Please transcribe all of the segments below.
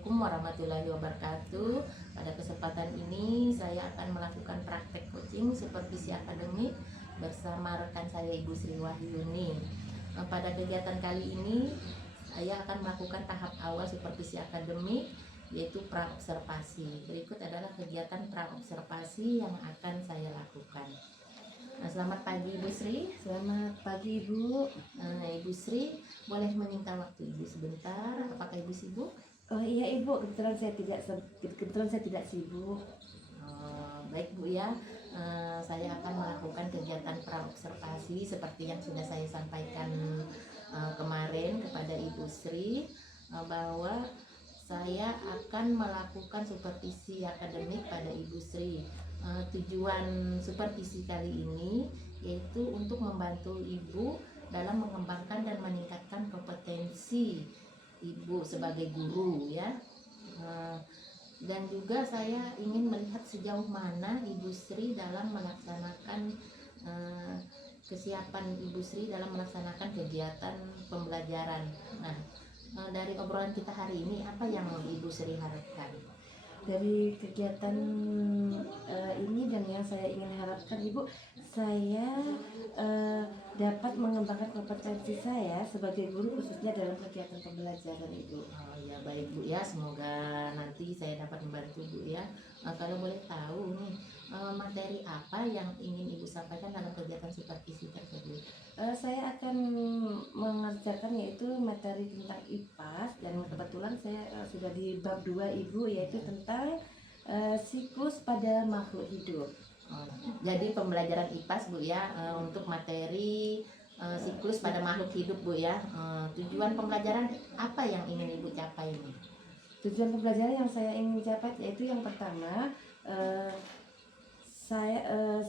Assalamualaikum warahmatullahi wabarakatuh. Pada kesempatan ini saya akan melakukan praktek coaching supervisi akademik bersama rekan saya Ibu Sri Wahyuni. Pada kegiatan kali ini saya akan melakukan tahap awal supervisi akademik, yaitu praobservasi. Berikut adalah kegiatan praobservasi yang akan saya lakukan. Selamat pagi Ibu Sri. Selamat pagi Ibu. Ibu Sri, boleh meminta waktu Ibu sebentar? Apakah Ibu sibuk? Oh iya Ibu, kebetulan saya tidak sibuk. Baik Bu ya, saya akan melakukan kegiatan praobservasi seperti yang sudah saya sampaikan kemarin kepada Ibu Sri, bahwa saya akan melakukan supervisi akademik pada Ibu Sri. Tujuan supervisi kali ini yaitu untuk membantu Ibu dalam mengembangkan dan meningkatkan kompetensi Ibu sebagai guru ya. Dan juga saya ingin melihat sejauh mana Ibu Sri dalam melaksanakan kesiapan Ibu Sri dalam melaksanakan kegiatan pembelajaran. Nah, dari obrolan kita hari ini, apa yang Ibu Sri harapkan? Dari kegiatan ini dan yang saya ingin harapkan Ibu, saya dapat mengembangkan kompetensi saya sebagai guru khususnya dalam kegiatan pembelajaran Ibu. Oh ya, baik Bu ya, semoga nanti saya dapat membantu Bu ya. Kalau boleh tahu nih, materi apa yang ingin Ibu sampaikan dalam kegiatan supervisi tersebut? Saya akan mengerjakan yaitu materi tentang IPAS, dan kebetulan saya sudah di bab 2 Ibu, yaitu tentang siklus pada makhluk hidup. Jadi pembelajaran IPAS Bu ya, untuk materi siklus pada makhluk hidup Bu ya. Tujuan pembelajaran apa yang ingin Ibu capai ini? Tujuan pembelajaran yang saya ingin capai yaitu yang pertama,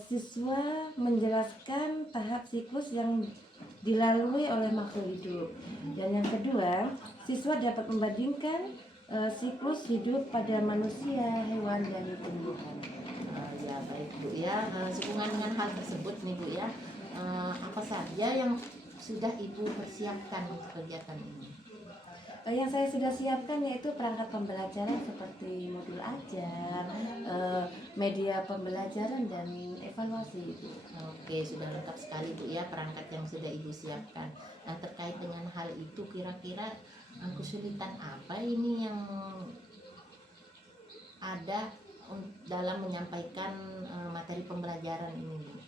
siswa menjelaskan tahap siklus yang dilalui oleh makhluk hidup, dan yang kedua, siswa dapat membandingkan siklus hidup pada manusia, hewan, dan tumbuhan. Ya baik Bu ya, sehubungan dengan hal tersebut nih Bu ya, apa saja yang sudah Ibu persiapkan untuk kegiatan ini? Yang saya sudah siapkan yaitu perangkat pembelajaran seperti modul ajar, media pembelajaran, dan evaluasi Ibu. Oke, sudah lengkap sekali Bu ya perangkat yang sudah Ibu siapkan. Nah, terkait dengan hal itu, kira-kira kesulitan apa ini yang ada dalam menyampaikan materi pembelajaran ini Bu?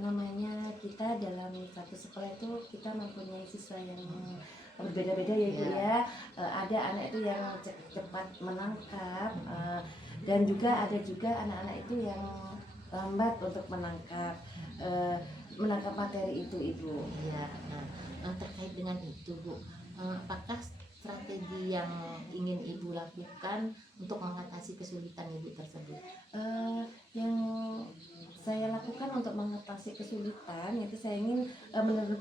Namanya kita dalam satu sekolah itu kita mempunyai siswa yang berbeda-beda ya Ibu ya. Ada anak itu yang cepat menangkap, dan juga ada juga anak-anak itu yang lambat untuk menangkap materi itu Ibu. Ya, nah, terkait dengan itu Bu, apakah strategi yang ingin Ibu lakukan untuk mengatasi kesulitan Ibu tersebut? Yang saya lakukan untuk mengatasi kesulitan yaitu saya ingin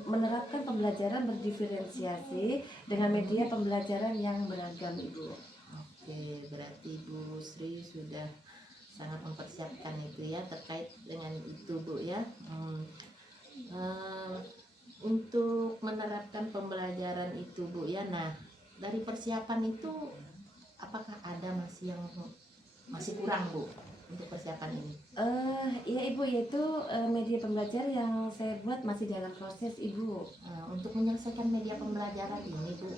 menerapkan pembelajaran berdiferensiasi dengan media pembelajaran yang beragam Ibu. Oke, berarti Bu Sri sudah sangat mempersiapkan itu ya terkait dengan itu Bu ya. Untuk menerapkan pembelajaran itu Bu ya, nah dari persiapan itu apakah ada masih kurang Bu untuk persiapan ini? Iya Ibu, yaitu media pembelajaran yang saya buat masih dalam proses Ibu. Untuk menyelesaikan media pembelajaran ini Bu,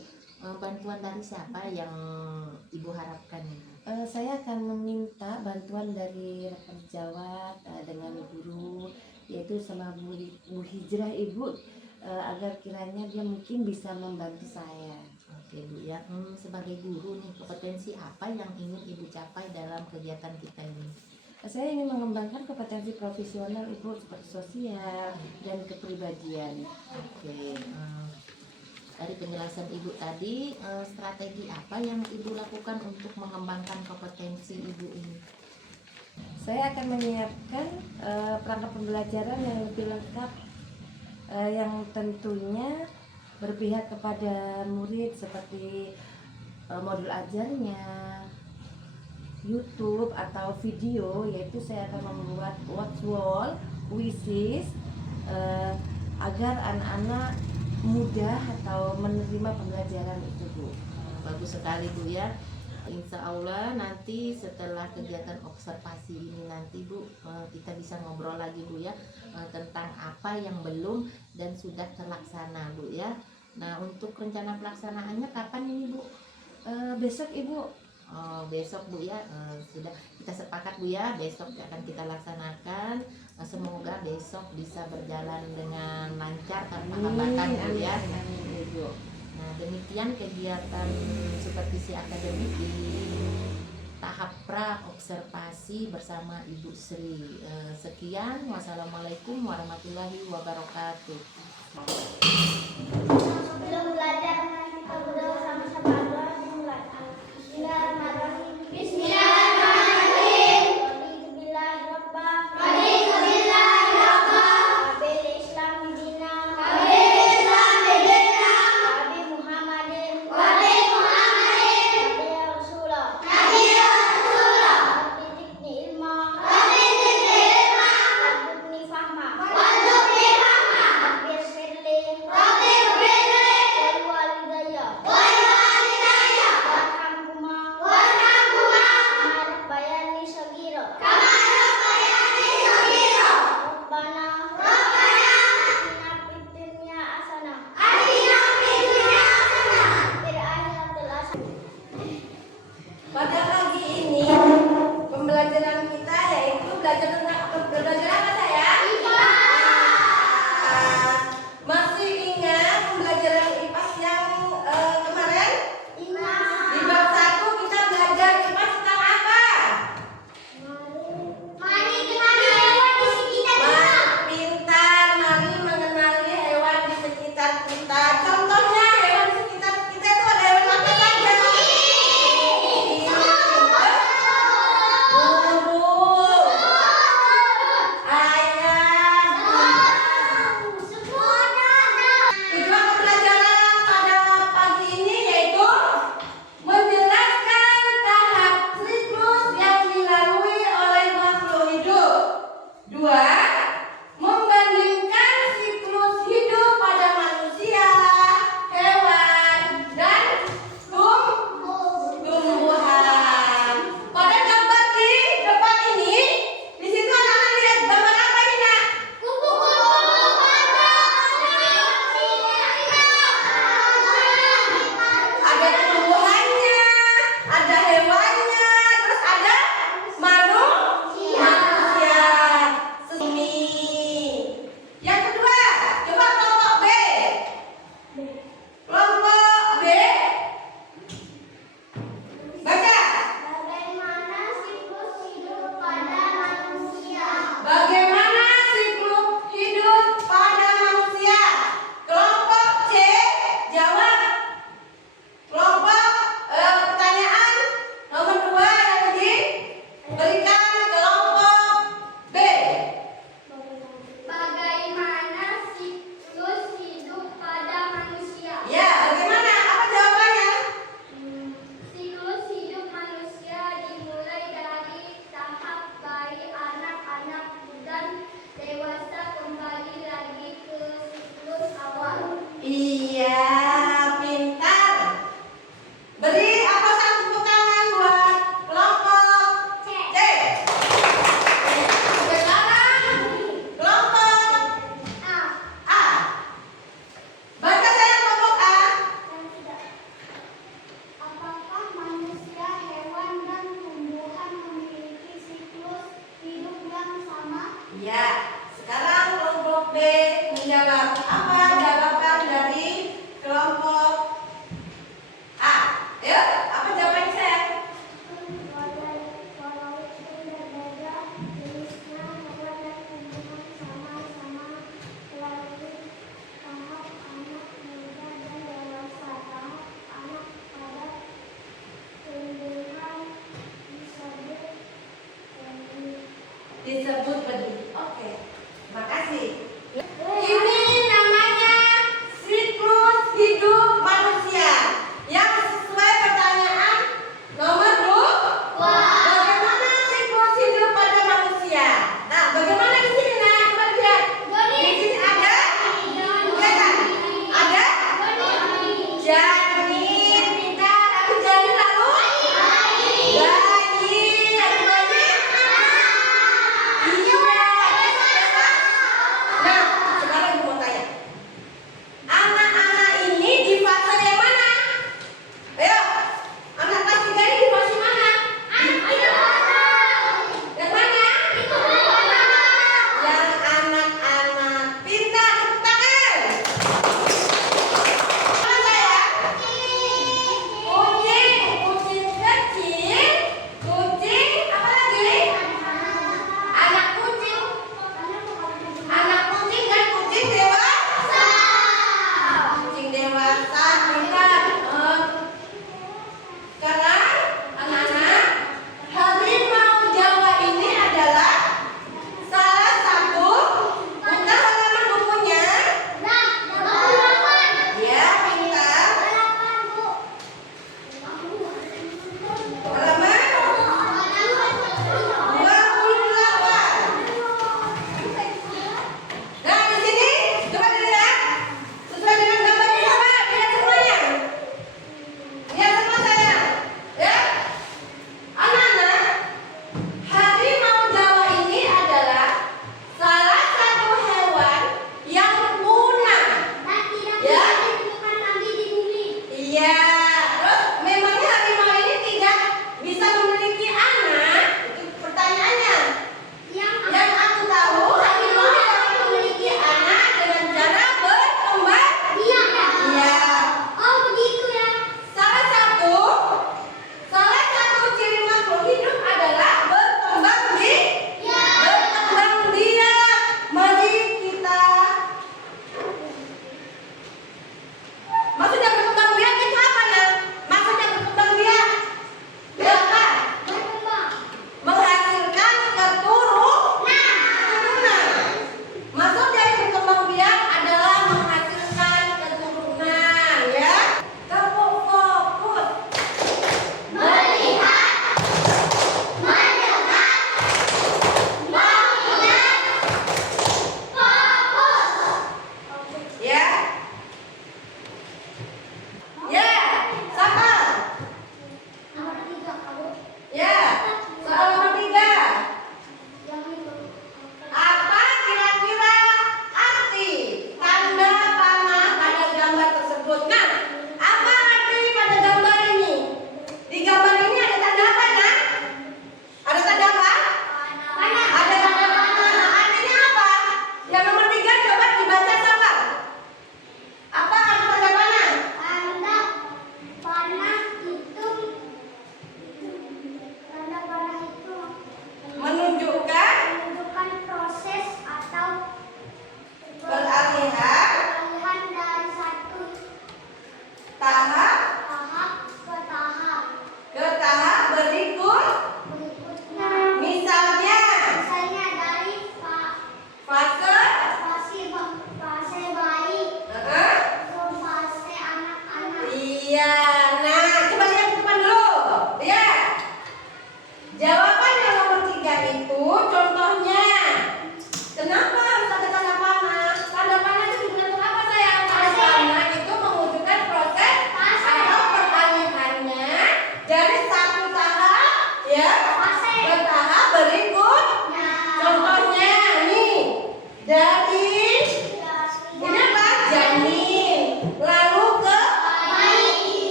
bantuan dari siapa yang Ibu harapkan? Saya akan meminta bantuan dari rekan sejawat dengan guru, yaitu sama Bu Hijrah Ibu, agar kiranya dia mungkin bisa membantu saya. Oke Bu ya, sebagai guru nih, kompetensi apa yang ingin Ibu capai dalam kegiatan kita ini? Saya ingin mengembangkan kompetensi profesional Ibu seperti sosial dan kepribadian. Oke, dari penjelasan Ibu tadi, strategi apa yang Ibu lakukan untuk mengembangkan kompetensi Ibu ini? Saya akan menyiapkan perangkat pembelajaran yang lebih lengkap, yang tentunya berpihak kepada murid seperti modul ajarnya, YouTube atau video, yaitu saya akan membuat watch wall, wishes, agar anak-anak mudah atau menerima pembelajaran itu Bu. bagus sekali Bu ya. Insya Allah nanti setelah kegiatan observasi ini nanti Bu, kita bisa ngobrol lagi Bu ya, tentang apa yang belum dan sudah terlaksana Bu ya. Nah untuk rencana pelaksanaannya kapan ini Bu? Besok Ibu. Oh, besok Bu ya, sudah kita sepakat Bu ya, besok akan kita laksanakan. Semoga besok bisa berjalan dengan lancar tanpa hambatan Bu ya. Ibu. Nah demikian kegiatan supervisi akademik di tahap pra observasi bersama Ibu Sri. Sekian, wassalamualaikum warahmatullahi wabarakatuh. Sebelum belajar kita berdoa sama-sama doa dimulai. Bismillahirrahmanirrahim. Bismillahirrahmanirrahim. Pada pagi ini pembelajaran kita yaitu belajar apa saya? IPA. Masih ingat pembelajaran IPA yang kemarin? Di bab 1 kita belajar IPA tentang apa? Mari kenali hewan di sekitar kita. Pintar, mari mengenali hewan di sekitar kita. Contohnya hewan di sekitar kita itu ada hewan apa saja? Burung, ayam. Tujuan pembelajaran pada pagi ini yaitu menjelaskan tahap siklus yang dilalui oleh makhluk hidup. 2. Membandingkan siklus hidup pada manusia, hewan, dan tumbuhan. Pada gambar di depan ini, di situ anak-anak lihat gambar apa ini nak? Ada tumbuhannya, ada hewannya, terus ada manusia. Semi. Yang kedua, coba kelompok B. Kelompok B. Baca. Bagaimana siklus hidup pada manusia? Bagaimana siklus hidup pada manusia? Kelompok C jawab. Kelompok pertanyaan nomor 2 yang diberikan kelompok B. Bagaimana siklus hidup pada manusia? Ya, bagaimana? Apa jawabannya? Siklus hidup manusia dimulai dari tahap bayi, anak-anak, dan dewasa kembali lagi ke siklus awal. Iya, pintar. Beri apa satu tepuk tangan buat kelompok C. Sekarang kelompok A. Baca saya kelompok A. Apakah manusia, hewan, dan tumbuhan memiliki siklus hidup yang sama? Ya, sekarang kelompok B menjawab. Apa jawaban dari kelompok A? Ayo, apa jawaban saya? Walaupun berbeda jenisnya, hewan dan tumbuhan sama-sama melalui tahap anak, muda, dan dewasa. Tahap anak pada tumbuhan Disebut benih. Oke, makasih. Ini namanya siklus hidup manusia yang sesuai pertanyaan nomor 2. Bagaimana siklus hidup pada manusia? Nah, bagaimana di sini nak? Coba lihat. Di sini ada, lihat kan? Ada janin, pintar.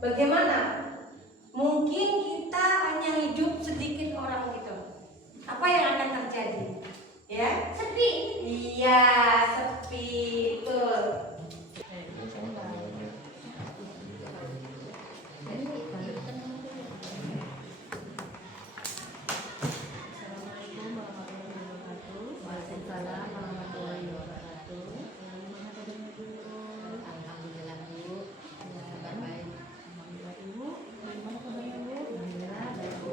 bagaimana? Mungkin kita hanya hidup sedikit orang gitu. Apa yang akan terjadi? Ya? Sepi. Iya, sepi. Betul. Assalamualaikum warahmatullahi wabarakatuh. Waalaikumsalam warahmatullahi wabarakatuh. Gimana kabarnya Bu? Alhamdulillah Bu, kabar baik. Alhamdulillah Ibu. Bagaimana kabarnya Bu? Alhamdulillah baik Bu.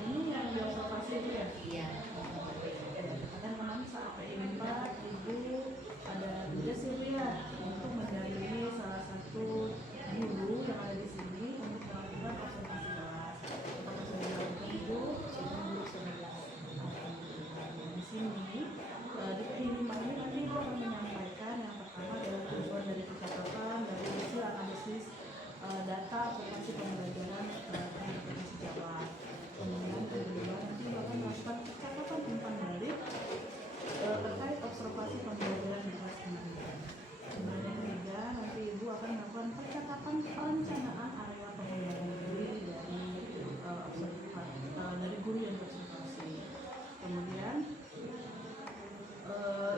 Ini yang diobservasi itu ya? Iya. Kan kemarin sampai Pak Ibu ada tugas ya Bu ya untuk mendampingi salah satu guru yang ada di sini untuk melakukan observasi kelas. Apakah sudah dilakukan Ibu? Sudah Bu, sudah dilakukan. Di sini di pengiriman ini nanti Ibu akan menyampaikan yang pertama adalah tujuan dari percakapan dari hasil analisis data observasi pembelajaran pendidikan sejawat. Kemudian kedua nanti Ibu akan melakukan percakapan umpan balik terkait observasi pembelajaran di kelas pendidikan. Kemudian yang ketiga nanti Ibu akan melakukan percakapan perencanaan area pengembangan diri dari dari guru yang berobservasi. Kemudian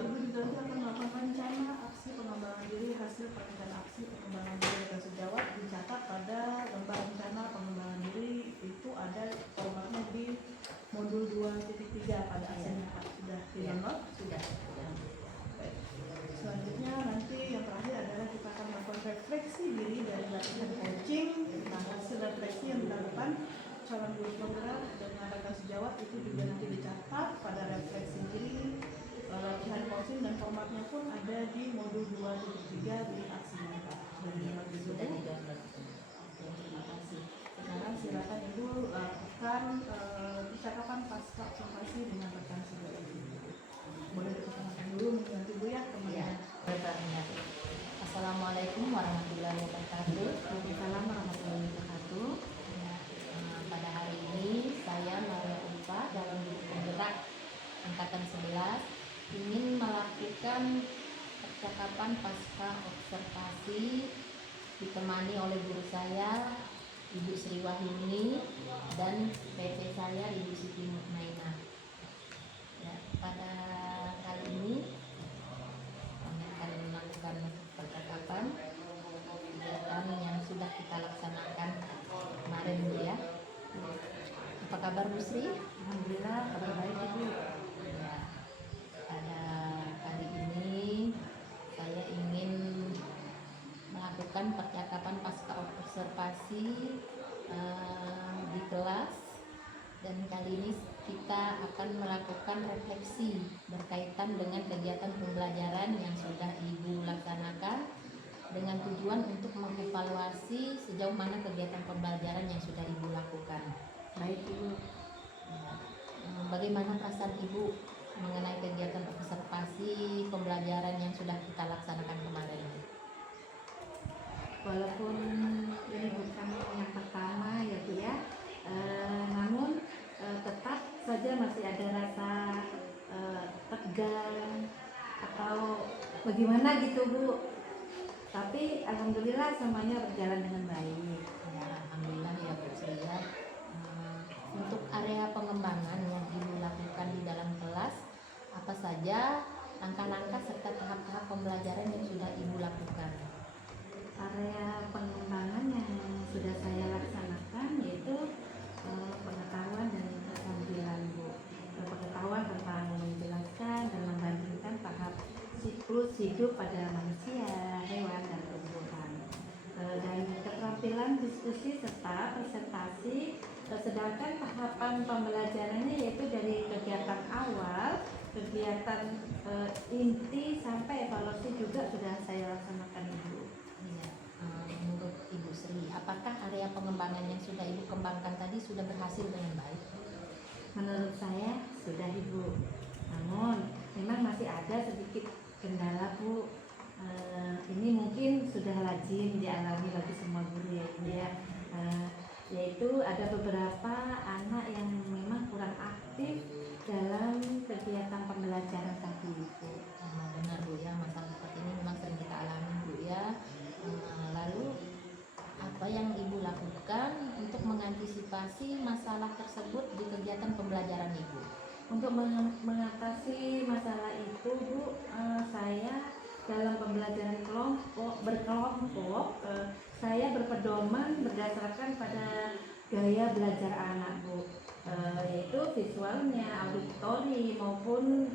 Ibu juga nanti akan melakukan rencana aksi pengembangan diri hasil perencanaan aksi pengembangan diri dan sejawat dicatat pada lembar rencana pengembangan diri itu ada formatnya di modul 2.3 pada aksinya Pak. Sudah di-download? Sudah. Baik. Selanjutnya nanti yang terakhir adalah kita akan melakukan refleksi diri dari latihan coaching tentang hasil refleksi yang dilakukan calon guru program dengan rekan sejawat itu juga nanti dicatat pada refleksi diri latihan coaching dan formatnya pun ada di modul 2.3 di aksi nyata. Sudah di-download. Oke, terima kasih. Sekarang silakan Ibu lakukan percakapan pasca observasi dengan rekan sejawat Ibu. Boleh diperkenalkan dulu mungkin nanti Bu ya Iya. kemudian. Bertanya. Assalamualaikum warahmatullahi wabarakatuh. Waalaikumsalam warahmatullahi wabarakatuh. Ya, pada hari ini saya Maria Ulfa dalam Guru Penggerak angkatan 11 ingin melakukan percakapan pasca observasi ditemani oleh guru saya Ibu Sri Wahyuni dan PT saya Ibu Siti Mukmainah. Ya, pada kali ini kami akan melakukan percakapan kegiatan yang sudah kita laksanakan kemarin Bu ya. Apa kabar Bu Sri? Alhamdulillah kabar baik Ibu. Ya, pada kali ini saya ingin melakukan percakapan pasca observasi di kelas, dan kali ini kita akan melakukan refleksi berkaitan dengan kegiatan pembelajaran yang sudah Ibu laksanakan dengan tujuan untuk mengevaluasi sejauh mana kegiatan pembelajaran yang sudah Ibu lakukan. Baik Ibu. Ya, bagaimana perasaan Ibu mengenai kegiatan observasi pembelajaran yang sudah kita laksanakan kemarin? Walaupun ini bukan yang pertama ya Bu ya, namun tetap saja masih ada rasa tegang atau bagaimana gitu Bu. Tapi alhamdulillah semuanya berjalan dengan baik. Ya, alhamdulillah ya Bu Sri ya. Untuk area pengembangan yang Ibu lakukan di dalam kelas, apa saja langkah-langkah serta tahap-tahap pembelajaran yang sudah Ibu lakukan? Area pengembangan yang sudah saya laksanakan yaitu pengetahuan dan keterampilan Bu. Pengetahuan tentang menjelaskan dan membandingkan tahap siklus hidup pada manusia, hewan, dan tumbuhan. Dan keterampilan diskusi serta presentasi. Sedangkan tahapan pembelajarannya yaitu dari kegiatan awal, kegiatan inti sampai evaluasi juga sudah saya laksanakan Ibu. Iya. Menurut Ibu Sri, apakah area pengembangan yang sudah Ibu kembangkan tadi sudah berhasil dengan baik? Menurut saya sudah Ibu. Namun memang masih ada sedikit kendala Bu. Ini mungkin sudah lazim dialami bagi semua guru ya Ibu ya. Yaitu ada beberapa anak yang memang kurang aktif dalam kegiatan pembelajaran tadi Bu. Benar Bu ya, masalah seperti ini memang sering kita alami Bu ya. Lalu untuk mengatasi masalah itu Bu, saya dalam pembelajaran berkelompok, saya berpedoman berdasarkan pada gaya belajar anak Bu, yaitu visualnya, auditori maupun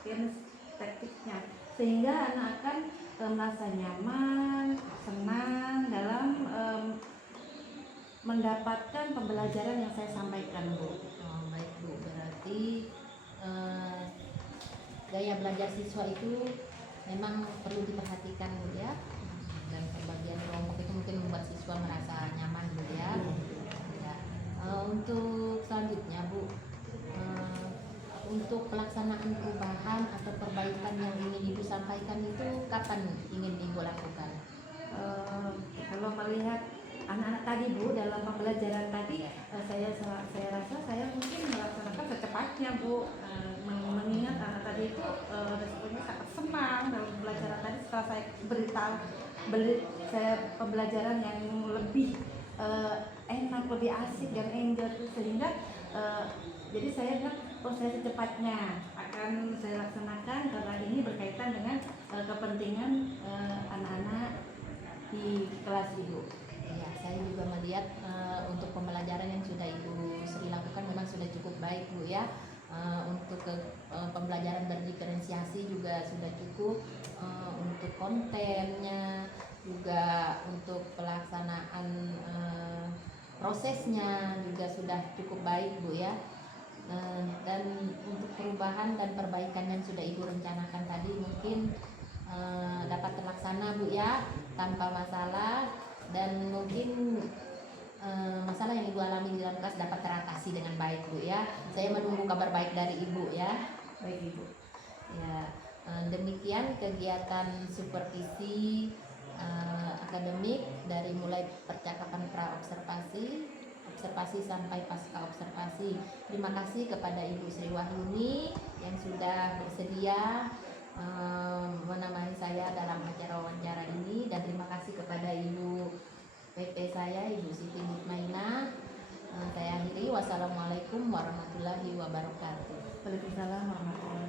kinestetiknya, sehingga anak akan merasa nyaman, senang dalam mendapatkan pembelajaran yang saya sampaikan Bu. Oh, baik Bu, berarti gaya belajar siswa itu memang perlu diperhatikan Bu ya, dan pembagian kelompok itu mungkin membuat siswa merasa nyaman Bu ya. Ya. Untuk selanjutnya Bu, untuk pelaksanaan perubahan atau perbaikan yang ingin Ibu sampaikan itu kapan ingin Ibu lakukan? Kalau melihat anak-anak tadi Bu dalam pembelajaran tadi, saya rasa saya mungkin melaksanakan secepatnya Bu, mengingat anak tadi itu responnya sangat senang dalam pembelajaran tadi. Setelah saya pembelajaran yang lebih enak, lebih asik dan enjoy, sehingga jadi saya bilang saya secepatnya akan saya laksanakan karena ini berkaitan dengan kepentingan anak-anak di kelas Ibu. Ya, saya juga melihat untuk pembelajaran yang sudah Ibu Sri lakukan memang sudah cukup baik Bu ya. Untuk pembelajaran berdiferensiasi juga sudah cukup, untuk kontennya juga, untuk pelaksanaan prosesnya juga sudah cukup baik Bu ya. Dan untuk perubahan dan perbaikan yang sudah Ibu rencanakan tadi mungkin dapat terlaksana Bu ya, tanpa masalah, dan mungkin masalah yang Ibu alami di dalam kelas dapat teratasi dengan baik Bu ya. Saya menunggu kabar baik dari Ibu ya. Baik Ibu. Ya, demikian kegiatan supervisi akademik dari mulai percakapan pra observasi sampai pasca observasi. Terima kasih kepada Ibu Sri Wahyuni yang sudah bersedia menemani saya dalam acara wawancara ini, dan terima kasih kepada Ibu PP saya, Ibu Siti Mutmainah. Saya akhiri, wassalamualaikum warahmatullahi wabarakatuh. Waalaikumsalam warahmatullahi